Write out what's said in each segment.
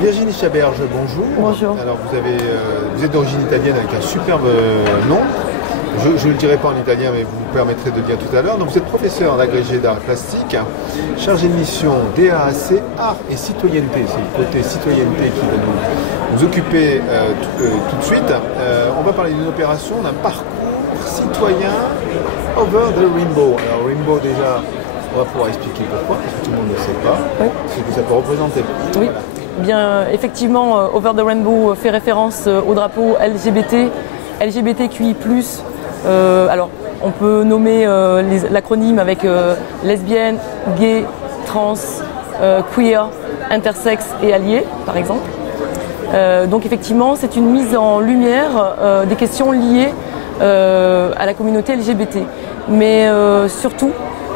Virginie Chaberge, bonjour. Bonjour. Alors vous êtes d'origine italienne avec un superbe nom. Je ne le dirai pas en italien, mais vous me permettrez de le dire tout à l'heure. Donc vous êtes professeur en agrégé d'art plastique, chargé de mission DAAC, art et citoyenneté. C'est le côté citoyenneté qui va nous occuper tout de suite. On va parler d'une opération, d'un parcours citoyen over the rainbow. Alors rainbow déjà, on va pouvoir expliquer pourquoi, parce que tout le monde ne sait pas ce que ça peut représenter. Oui. Voilà. Bien, effectivement, Over the Rainbow fait référence au drapeau LGBT, LGBTQI+. Alors, on peut nommer l'acronyme avec lesbienne, gay, trans, queer, intersexe et allié, par exemple. Donc, effectivement, c'est une mise en lumière des questions liées à la communauté LGBT. Mais surtout,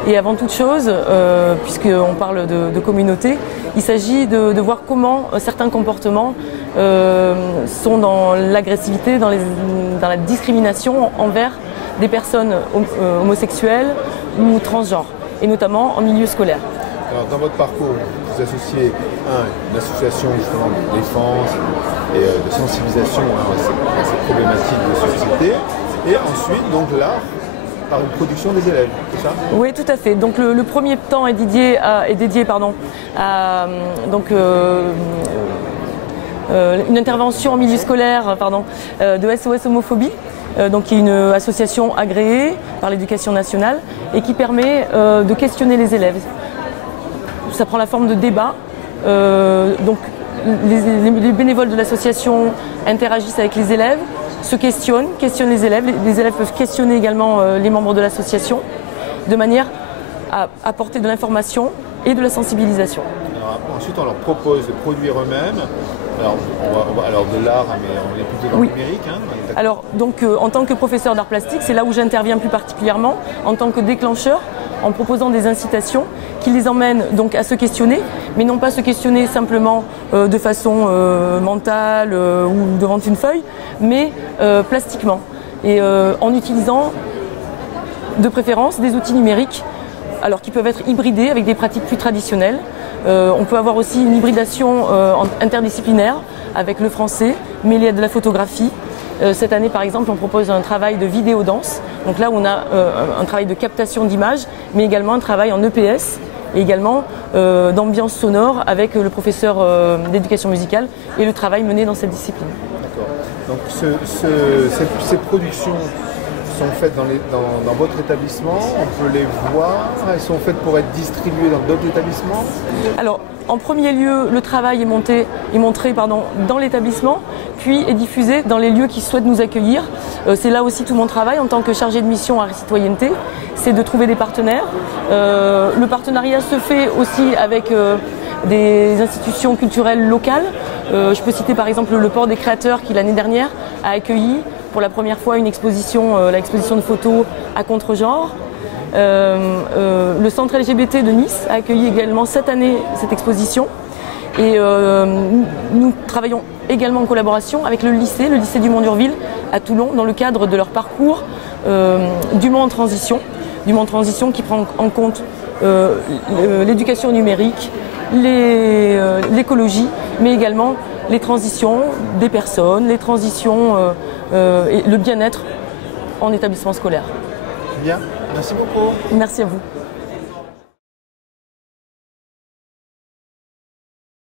et avant toute chose, puisqu'on parle de communauté, il s'agit de voir comment certains comportements sont dans l'agressivité, dans la discrimination envers des personnes homosexuelles ou transgenres, et notamment en milieu scolaire. Alors, dans votre parcours, vous associez une association justement de défense et de sensibilisation à ces problématiques de société, et ensuite donc l'art par une production des élèves, c'est ça? Oui, tout à fait. Donc le premier temps est dédié à une intervention en milieu scolaire de SOS Homophobie, qui est une association agréée par l'Éducation nationale et qui permet de questionner les élèves. Ça prend la forme de débats. Donc les bénévoles de l'association interagissent avec les élèves, se questionnent les élèves. Les élèves peuvent questionner également les membres de l'association de manière à apporter de l'information et de la sensibilisation. Alors, ensuite, on leur propose de produire eux-mêmes. Alors de l'art, mais on est plutôt dans le numérique. Alors, donc, en tant que professeur d'art plastique, c'est là où j'interviens plus particulièrement, en tant que déclencheur, en proposant des incitations qui les emmènent donc à se questionner, mais non pas se questionner simplement de façon mentale ou devant une feuille, mais plastiquement, et en utilisant de préférence des outils numériques, alors qui peuvent être hybridés avec des pratiques plus traditionnelles. On peut avoir aussi une hybridation interdisciplinaire avec le français, mêlé à de la photographie. Cette année, par exemple, on propose un travail de vidéo-danse. Donc là, on a un travail de captation d'images, mais également un travail en EPS et également d'ambiance sonore avec le professeur d'éducation musicale et le travail mené dans cette discipline. D'accord. Donc ces productions sont faites dans votre établissement, on peut les voir, elles sont faites pour être distribuées dans d'autres établissements? Alors, en premier lieu, le travail est montré dans l'établissement, puis est diffusé dans les lieux qui souhaitent nous accueillir. C'est là aussi tout mon travail en tant que chargé de mission à citoyenneté, c'est de trouver des partenaires. Le partenariat se fait aussi avec des institutions culturelles locales. Je peux citer par exemple le Port des Créateurs qui l'année dernière a accueilli pour la première fois une exposition, l'exposition de photos à contre-genre. Le centre LGBT de Nice a accueilli également cette année cette exposition. Et nous travaillons également en collaboration avec le lycée du Mont-d'Urville à Toulon, dans le cadre de leur parcours du Mont en transition qui prend en compte l'éducation numérique, l'écologie, mais également les transitions des personnes, les transitions et le bien-être en établissement scolaire. Bien, merci beaucoup. Merci à vous.